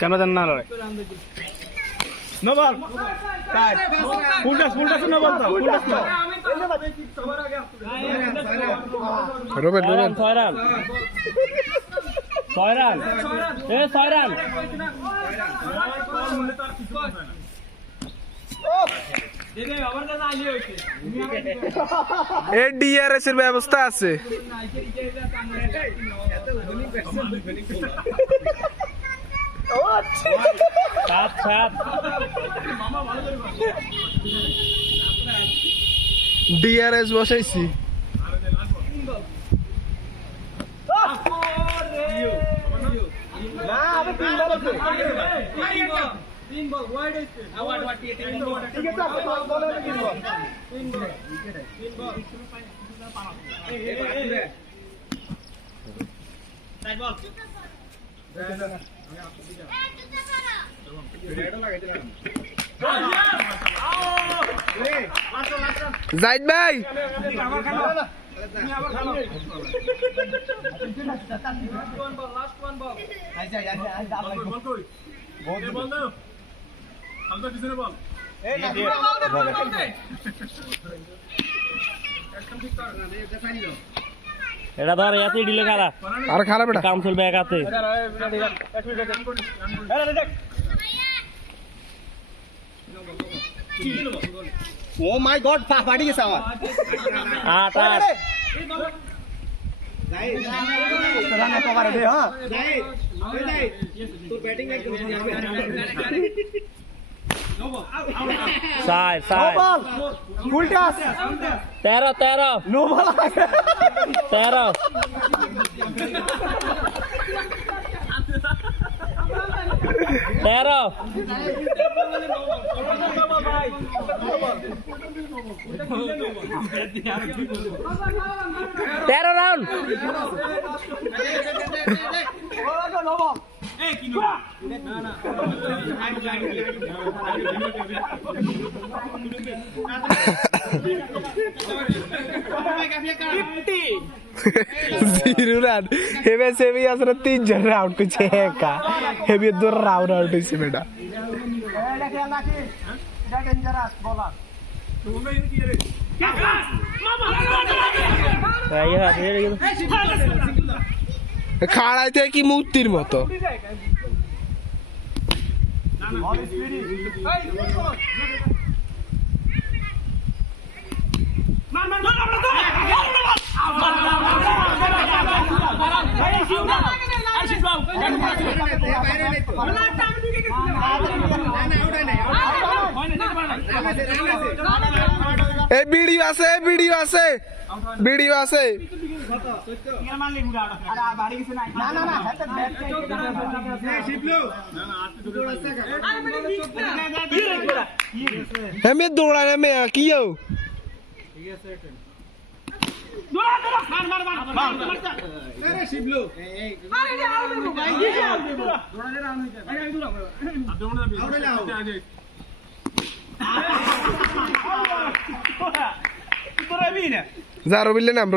কেন জান না no ball full touch no ball তো ফুল টাচ রোবেট ছয় রান এ 6 রান ডিআরএস এর ব্যবস্থা আছে ডিআরএস বসাইছি জাহিদ ভাই এটা ধর এতে ডিলে খারা আর খারাপ এটা কাম চলবে একাতে ও মাই গড ফাটি গেছে আমার 13 no ball 13 round zero run हेवे से भी असर 3 जन आउट कुछ है का हेवे 2 राउंड आउट इसे बेटा খাড়াই থেকে কি মূর্তির মতো এই ভিডিও আছে ভিডিও আছে আমি দৌড়ায় আমি কি হও যা রবিল নাম